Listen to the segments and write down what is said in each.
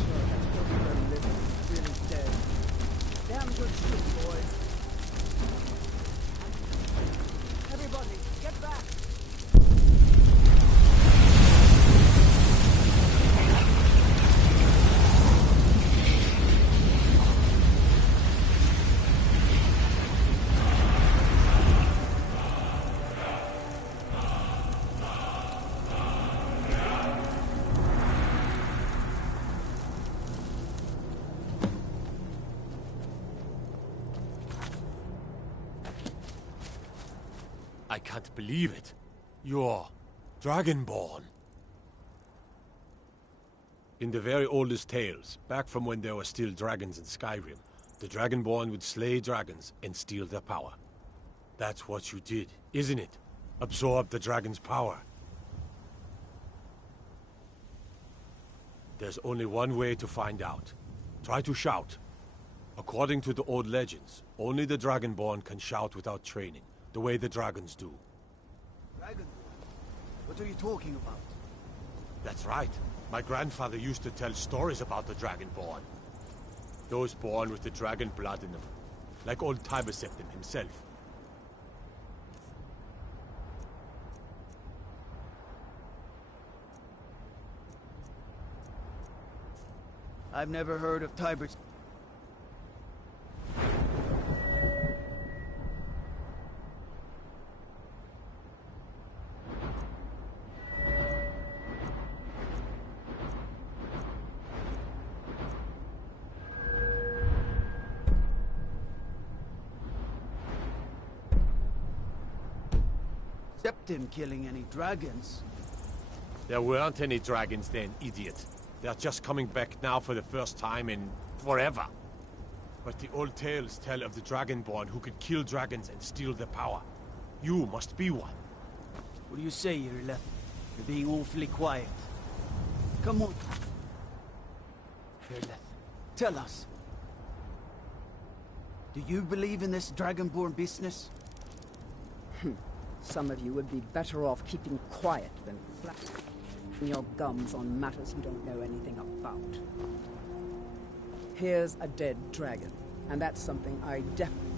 sure that everywhere living is really dead. Damn good shit, boys. Everybody, get back! I can't believe it. You're Dragonborn. In the very oldest tales, back from when there were still dragons in Skyrim, the Dragonborn would slay dragons and steal their power. That's what you did, isn't it? Absorb the dragon's power. There's only one way to find out. Try to shout. According to the old legends, only the Dragonborn can shout without training, the way the dragons do. Dragonborn? What are you talking about? That's right. My grandfather used to tell stories about the Dragonborn. Those born with the dragon blood in them. Like old Tiberseptim himself. I've never heard of Tibers. Septim killing any dragons. There weren't any dragons then, idiot. They're just coming back now for the first time in forever. But the old tales tell of the Dragonborn who could kill dragons and steal their power. You must be one. What do you say, Irleth? You're being awfully quiet. Come on. Irleth, tell us. Do you believe in this Dragonborn business? Some of you would be better off keeping quiet than flapping your gums on matters you don't know anything about. Here's a dead dragon, and that's something I definitely...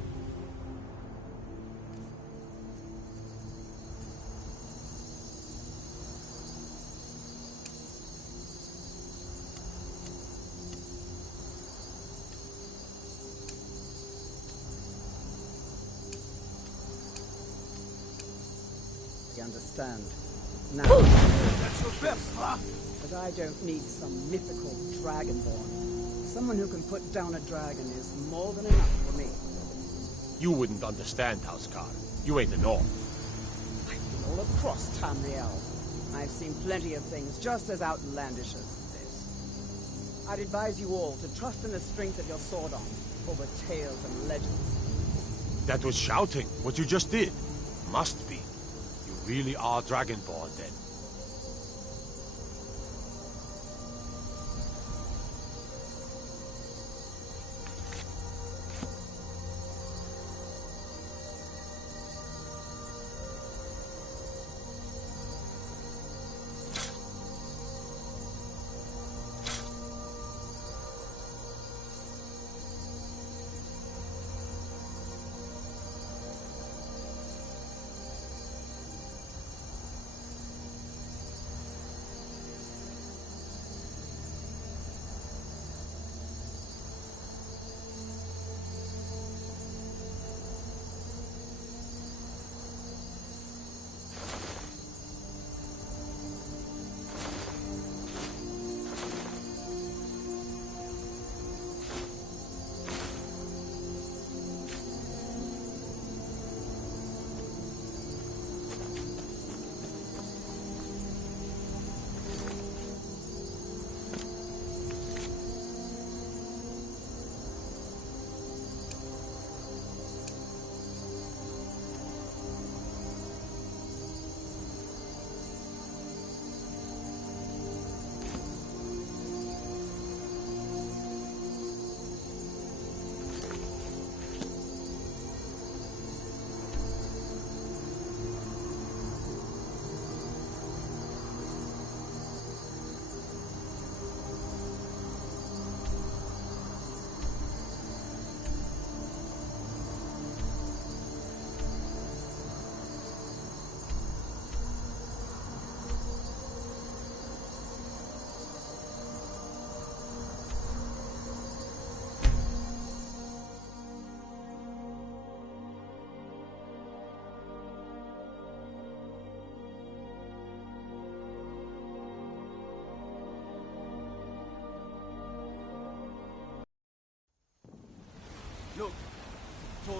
understand. Now, That's your best, huh? but I don't need some mythical dragonborn. Someone who can put down a dragon is more than enough for me. You wouldn't understand, Housecar. You ain't a North. I've been all across Tamriel. I've seen plenty of things just as outlandish as this. I'd advise you all to trust in the strength of your sword arm over tales and legends. That was shouting, what you just did. Must be. You really are Dragonborn, then.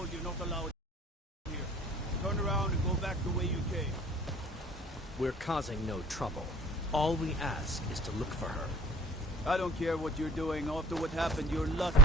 told you're not allowed here. Turn around and go back the way you came. We're causing no trouble. All we ask is to look for her. I don't care what you're doing. After what happened, you're lucky.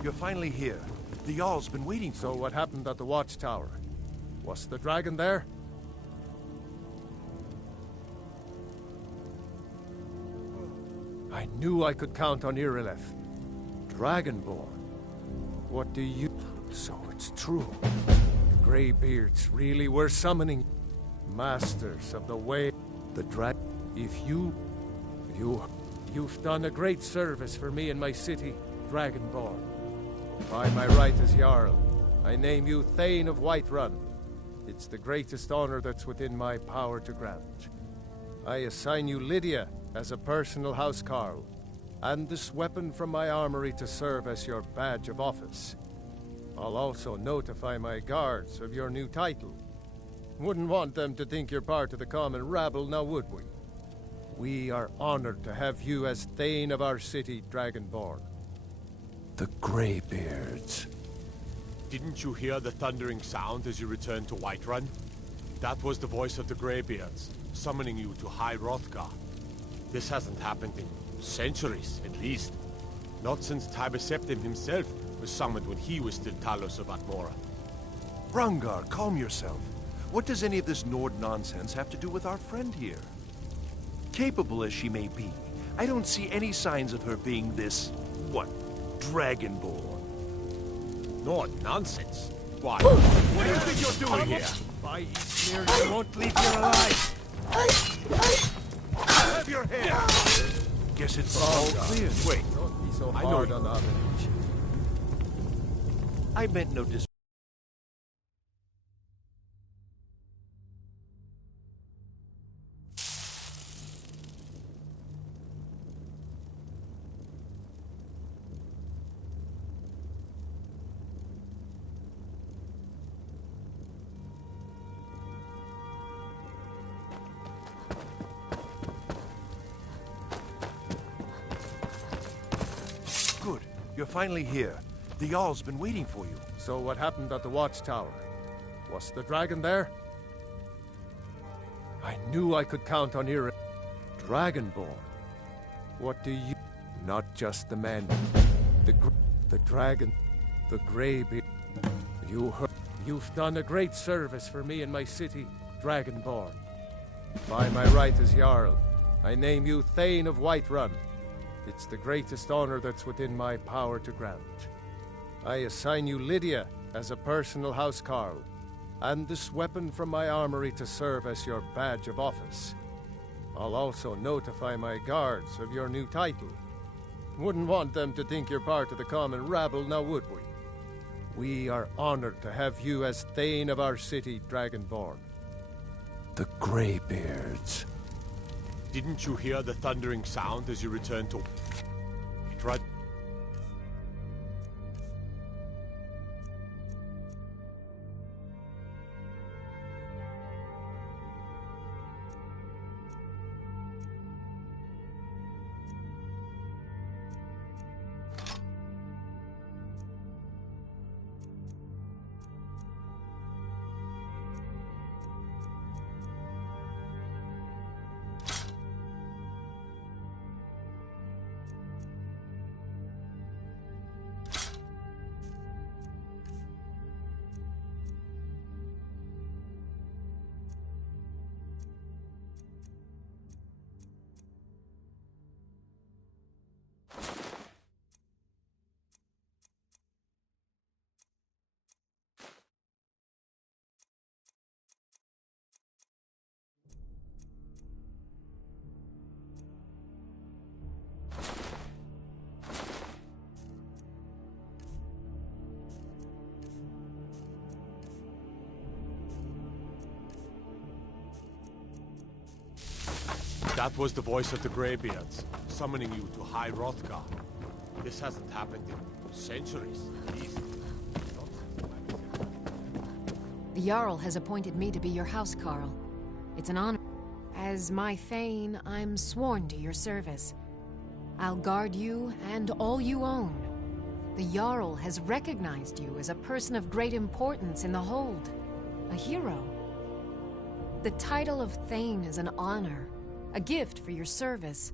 You're finally here. The Jarl's been waiting for So you. what happened at the watchtower? Was the dragon there? I knew I could count on Irileth. Dragonborn. What do you... So it's true. The Greybeards really were summoning masters of the way. The dragon. If you've done a great service for me and my city, Dragonborn. By my right as Jarl, I name you Thane of Whiterun. It's the greatest honor that's within my power to grant. I assign you Lydia as a personal housecarl, and this weapon from my armory to serve as your badge of office. I'll also notify my guards of your new title. Wouldn't want them to think you're part of the common rabble, now would we? We are honored to have you as Thane of our city, Dragonborn. The Greybeards. Didn't you hear the thundering sound as you returned to Whiterun? That was the voice of the Greybeards, summoning you to High Hrothgar. This hasn't happened in centuries, at least. Not since Tiber Septim himself was summoned when he was still Talos of Atmora. Rungar, calm yourself. What does any of this Nord nonsense have to do with our friend here? Capable as she may be, I don't see any signs of her being this, Dragonborn. Nord nonsense? Why? What do you think you're doing here? By Ysmir, you won't leave here alive! Have your head! Guess it's all clear. Wait, don't be so I hard know on Avenich. I meant no dis- Good. You're finally here. The Jarl's been waiting for you. So what happened at the watchtower? Was the dragon there? I knew I could count on Dragonborn. What do you... Not just the men. The dragon. The Greybeard. You've done a great service for me and my city, Dragonborn. By my right as Jarl, I name you Thane of Whiterun. It's the greatest honor that's within my power to grant. I assign you Lydia as a personal housecarl, and this weapon from my armory to serve as your badge of office. I'll also notify my guards of your new title. Wouldn't want them to think you're part of the common rabble, now would we? We are honored to have you as Thane of our city, Dragonborn. The Greybeards. Didn't you hear the thundering sound as you returned to... Right. That was the voice of the Greybeards, summoning you to High Hrothgar. This hasn't happened in centuries, at least. The Jarl has appointed me to be your housecarl. It's an honor. As my Thane, I'm sworn to your service. I'll guard you and all you own. The Jarl has recognized you as a person of great importance in the Hold. A hero. The title of Thane is an honor, a gift for your service.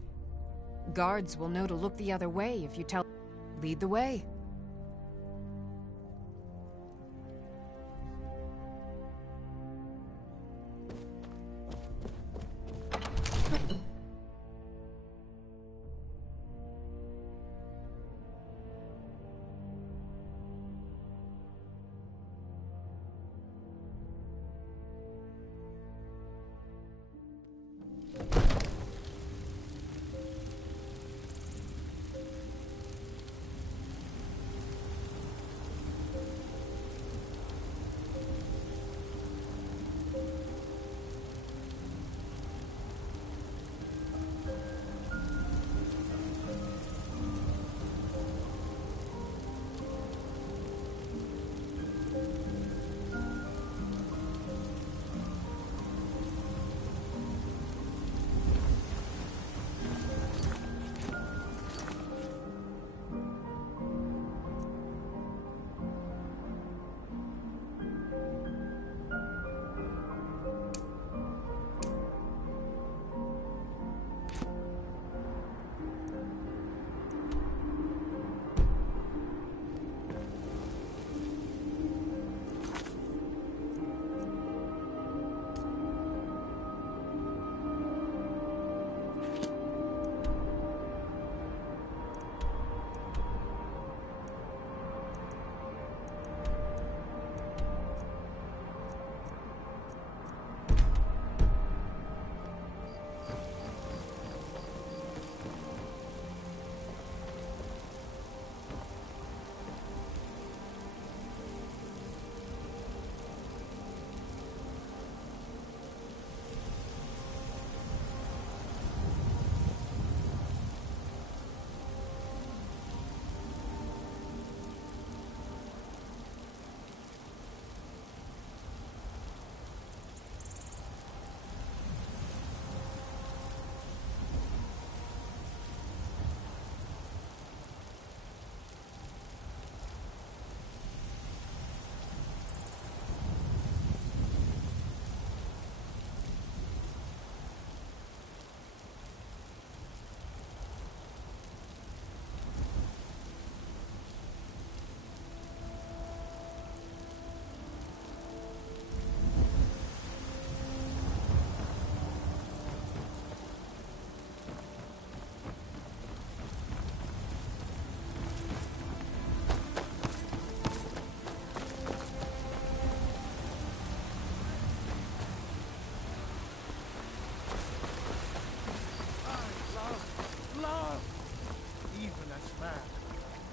Guards will know to look the other way if you tell... Lead the way.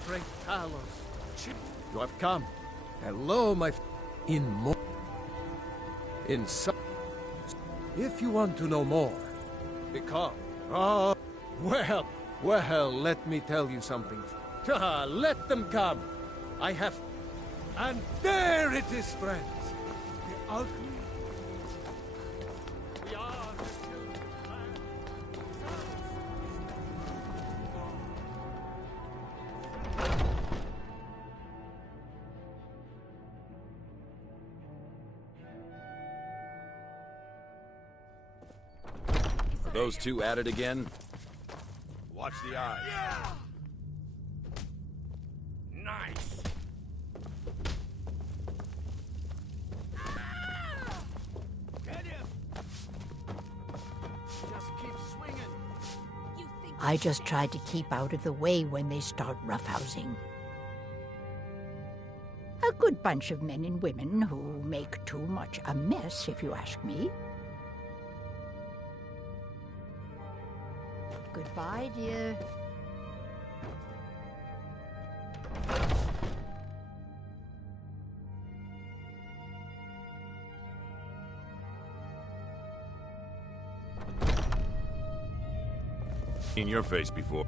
Great Talos. You have come. Hello, my in more. In some. If you want to know more, become. Oh, well, let me tell you something. Let them come. I have. And there it is, friends. The ugly. We are the children of man. Are those two at it again? Watch the eyes. Yeah! Nice! Get him! Just keep swinging. I just tried to keep out of the way when they start roughhousing. A good bunch of men and women who make too much a mess, if you ask me. Goodbye, dear. in your face before.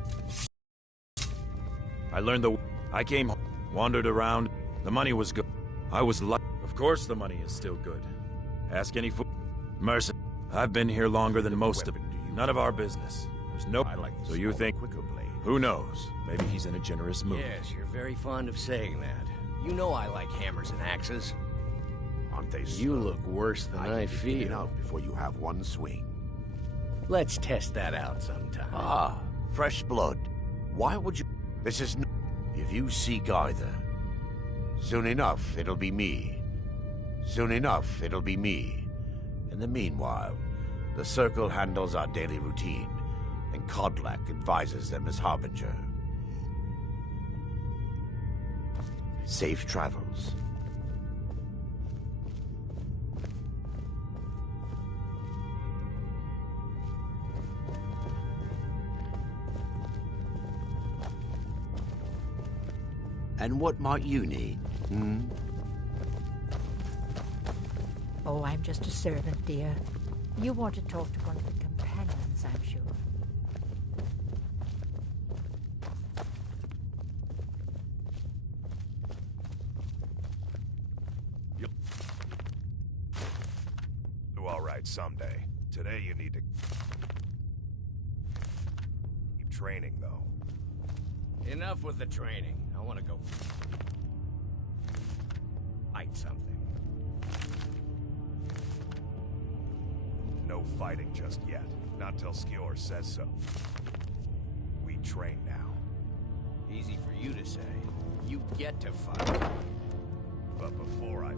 I learned I came home, wandered around. The money was good. I was lucky. Of course the money is still good. Ask any fool. Mercy. I've been here longer than most of it. None of our business. There's no... So you think... Who knows? Maybe he's in a generous mood. Yes, you're very fond of saying that. You know I like hammers and axes. Aren't they slow? You look worse than I feel. Out before you have one swing. Let's test that out sometime. Ah, fresh blood. Why would you... This is... If you seek either, soon enough it'll be me. Soon enough it'll be me. In the meanwhile, the Circle handles our daily routine, and Kodlak advises them as Harbinger. Safe travels. And what might you need, hmm? Oh, I'm just a servant, dear. You want to talk to one of the companions, I'm sure. You'll do all right someday. Today you need to keep training, though. Enough with the training. I want to go fight something. No fighting just yet. Not till Skjor says so. We train now. Easy for you to say. You get to fight. But before I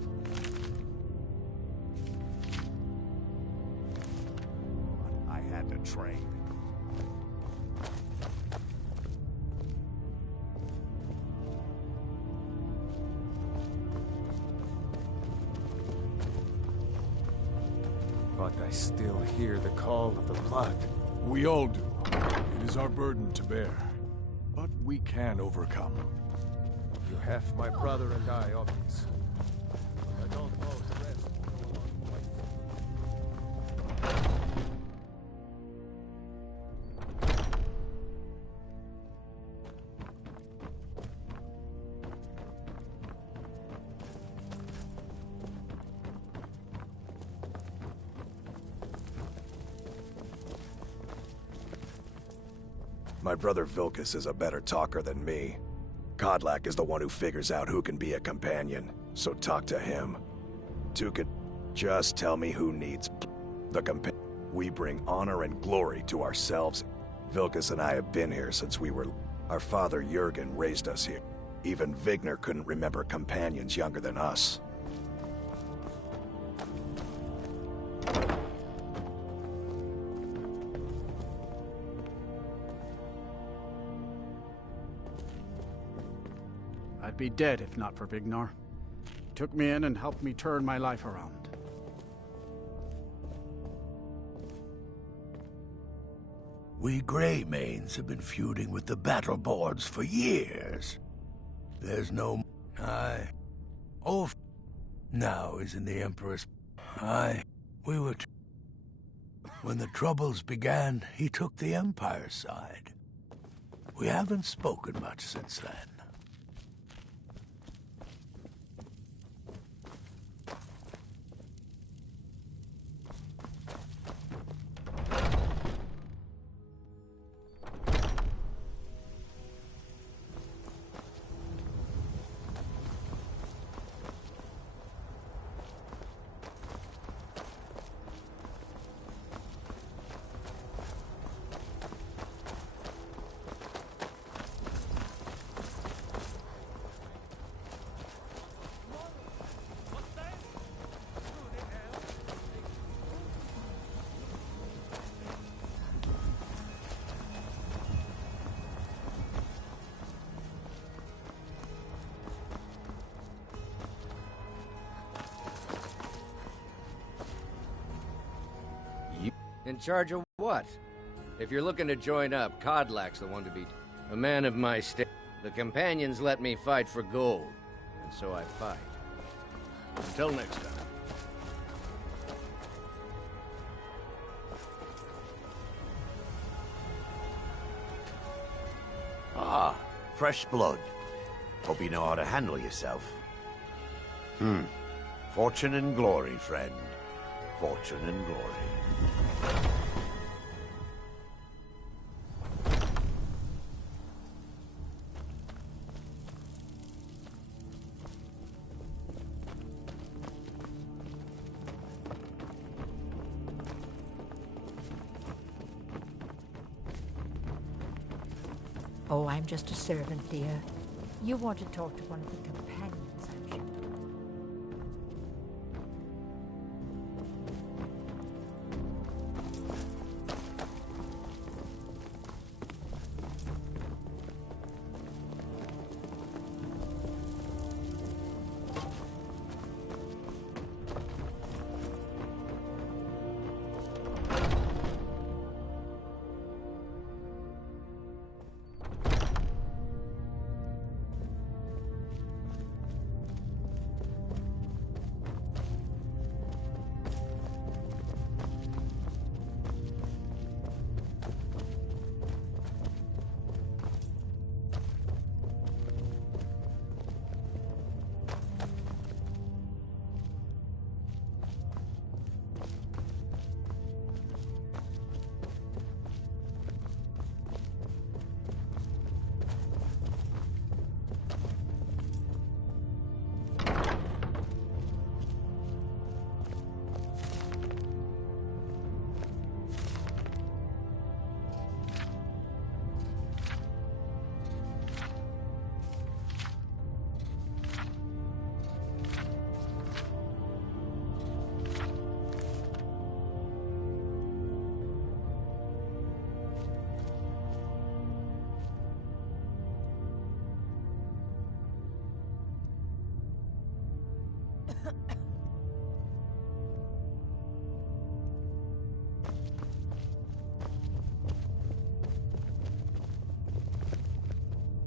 had to train. But I still hear the call of the blood. We all do. It is our burden to bear. But we can overcome. You have my brother and I, obviously. I don't know the rest. My brother Vilkas is a better talker than me. Kodlak is the one who figures out who can be a companion, so talk to him. Tukid, just tell me who needs the companion. We bring honor and glory to ourselves. Vilkas and I have been here since we were... Our father Jurgen raised us here. Even Vigner couldn't remember companions younger than us. I'd be dead if not for Vignar. He took me in and helped me turn my life around. We Greymanes have been feuding with the battle boards for years. There's no... Ulf now is in the Emperor's... We were... When the Troubles began, he took the Empire's side. We haven't spoken much since then. In charge of what? If you're looking to join up, Kodlak's the one to beat. A man of my state. The companions let me fight for gold, and so I fight. Until next time. Fresh blood. Hope you know how to handle yourself. Fortune and glory, friend. Fortune and glory. Oh, I'm just a servant, dear. You want to talk to one of the companions, I'm sure.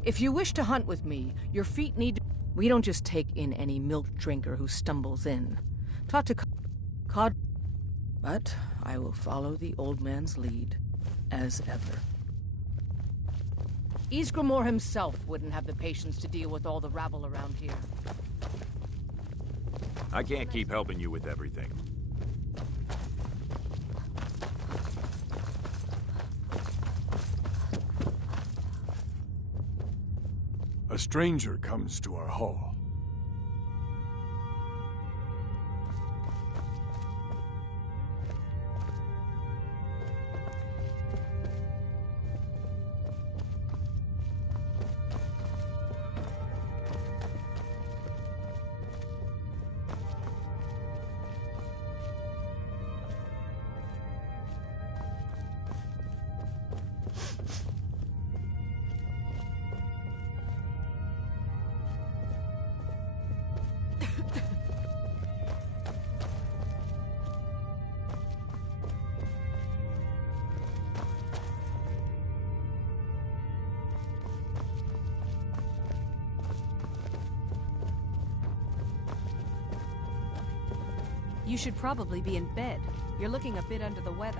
If you wish to hunt with me, your feet need to... We don't just take in any milk drinker who stumbles in. Talk to Cod... But I will follow the old man's lead, as ever. Ysgramor himself wouldn't have the patience to deal with all the rabble around here. I can't keep helping you with everything. A stranger comes to our hall. You should probably be in bed. You're looking a bit under the weather.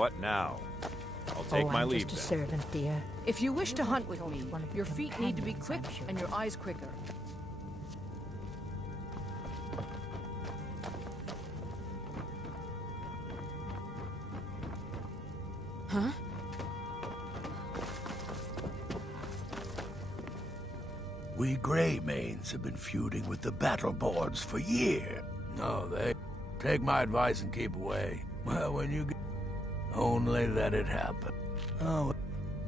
What now? I'll take my leave I'm just a servant, dear. If you wish to hunt with me, your feet need to be quick and your eyes quicker. Huh? We Greymanes have been feuding with the battle boards for years. No, they take my advice and keep away. Well, when you get... Only let it happen. Oh,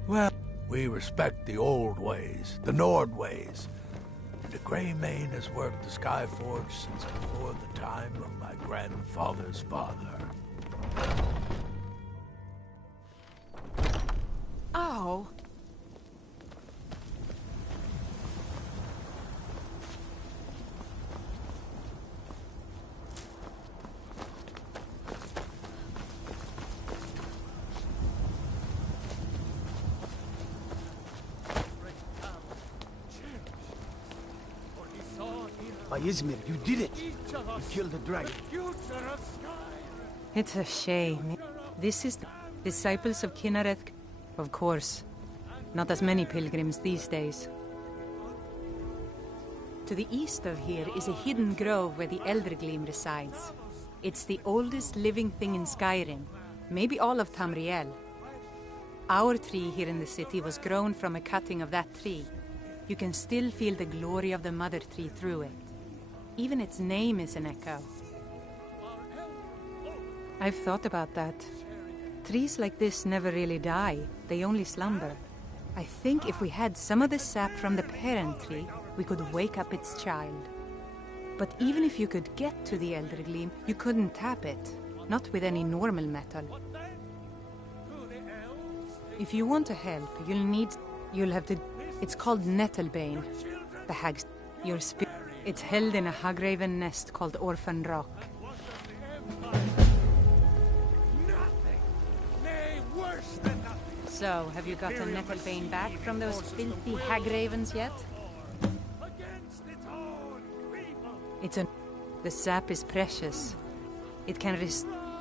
well, we respect the old ways, the Nord ways. And the Greymane has worked the Skyforge since before the time of my grandfather's father. Ow! By Izmir, you did it! You killed the dragon. It's a shame. This is the disciples of Kinnareth, of course. Not as many pilgrims these days. To the east of here is a hidden grove where the Eldergleam resides. It's the oldest living thing in Skyrim, maybe all of Tamriel. Our tree here in the city was grown from a cutting of that tree. You can still feel the glory of the mother tree through it. Even its name is an echo. I've thought about that. Trees like this never really die, they only slumber. I think if we had some of the sap from the parent tree, we could wake up its child. But even if you could get to the Eldergleam, you couldn't tap it. Not with any normal metal. If you want to help, you'll have to... It's called Nettlebane. The hag's... Your spirit... It's held in a Hagraven nest called Orphan Rock. So, have you gotten Nettlebane back from those filthy Hagravens yet? The sap is precious. It can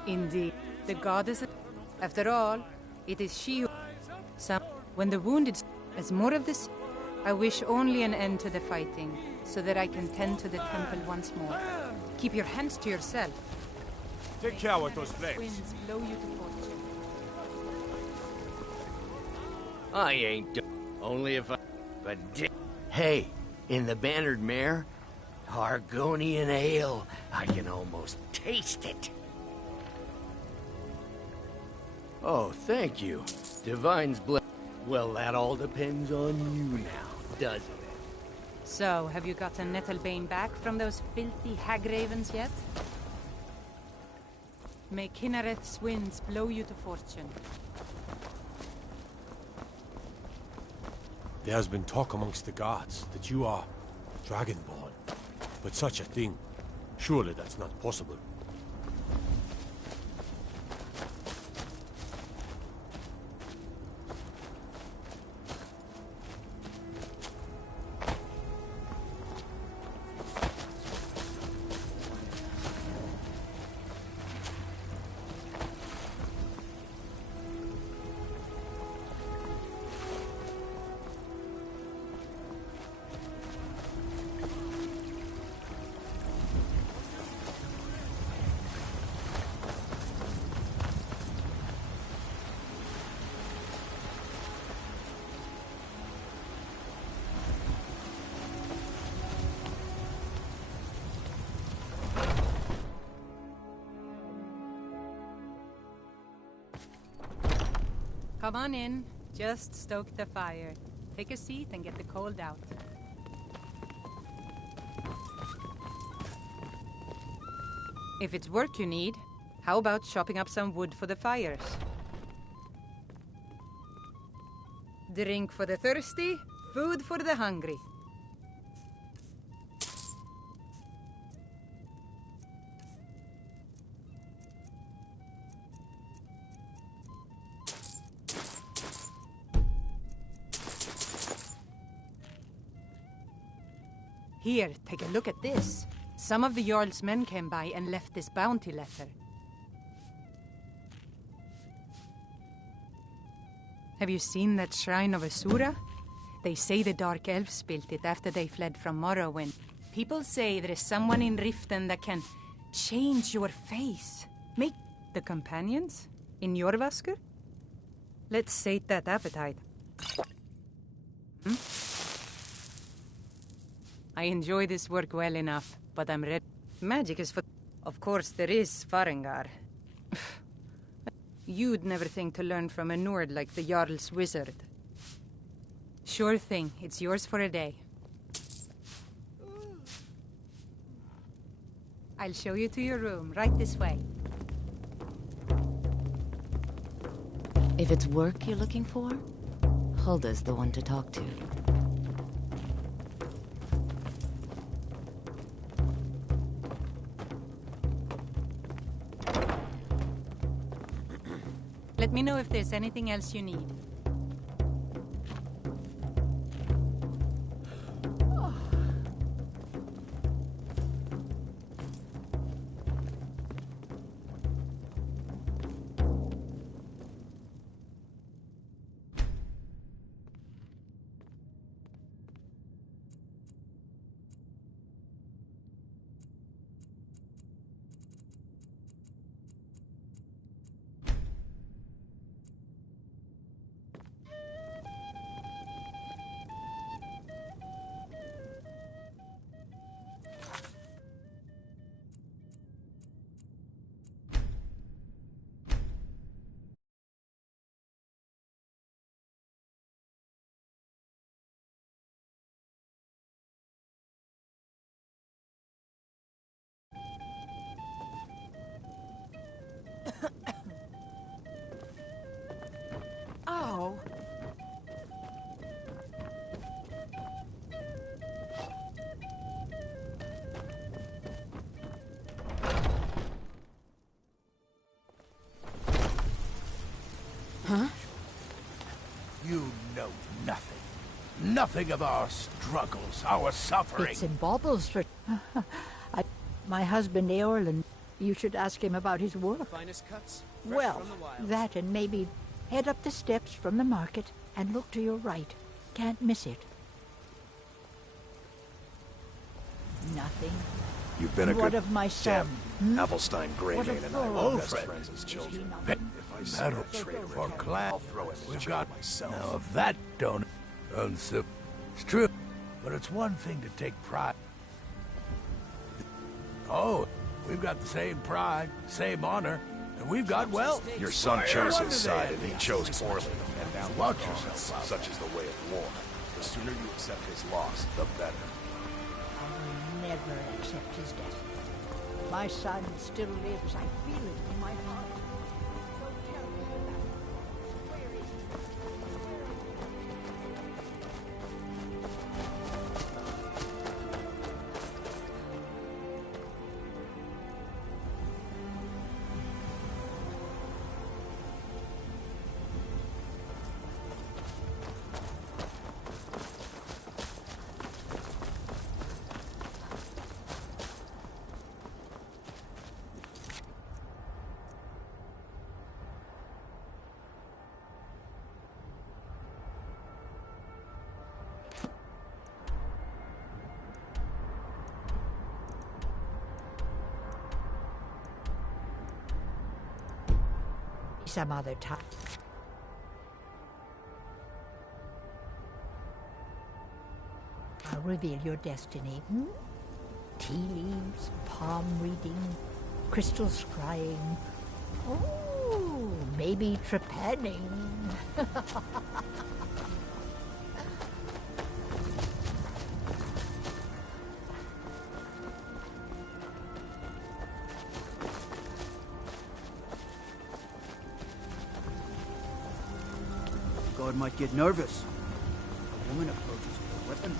Indeed. The goddess... After all, it is she who... When the wounded... As more of this... I wish only an end to the fighting, so that I can tend to the temple once more. Keep your hands to yourself. Take care with those flames. Winds blow you to fortune. I ain't only if I... But hey, in the Bannered Mare, Argonian ale, I can almost taste it. Oh, thank you. Divine's bless. Well, that all depends on you now, doesn't it? So, have you gotten Nettlebane back from those filthy Hagravens yet? May Kinnareth's winds blow you to fortune. There has been talk amongst the guards that you are Dragonborn. But such a thing, surely that's not possible. Come on in. Just stoke the fire. Take a seat and get the cold out. If it's work you need, how about chopping up some wood for the fires? Drink for the thirsty, food for the hungry. Here, take a look at this. Some of the Jarl's men came by and left this bounty letter. Have you seen that shrine of Asura? They say the Dark Elves built it after they fled from Morrowind. People say there is someone in Riften that can change your face. Make the companions in Jorvaskr? Let's sate that appetite. I enjoy this work well enough, but I'm ready. Magic is for... Of course, there is Farengar. You'd never think to learn from a Nord like the Jarl's wizard. Sure thing. It's yours for a day. I'll show you to your room, right this way. If it's work you're looking for, Hulda's the one to talk to. Let me know if there's anything else you need. Oh. Huh? You know nothing. Nothing of our struggles, our suffering. Bits and baubles for... My husband, Eorlund, you should ask him about his work. Finest cuts, fresh Well, from the wild. that and maybe head up the steps from the market and look to your right. Can't miss it. Nothing. You've been a What good of my son? Gem. Avelstein What Greymane of and I were Thor? best friends as children. Pe- If I see Metal that traitor for again, class. I'll throw him in We've jail got myself. Now, if that don't unsip, it's true. But it's one thing to take pride. Oh, we've got the same pride, same honor, and we've got wealth. Your son chose his side, and he chose poorly. And now Watch he's gone. yourself. Such is the way of war. The sooner you accept his loss, the better. I will never accept his death. My son still lives. I feel it in my heart. So tell me about it. Where is he? Some other time. I'll reveal your destiny. Tea leaves, palm reading, crystal scrying. Oh, maybe trepanning. God might get nervous. A woman approaches with a weapon.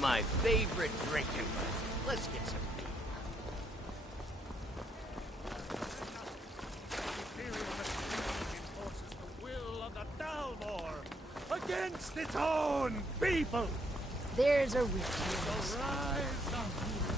My favorite drinking. Let's get some beer. Enforces the will of the Dalmor against its own people. There's a witch The rise of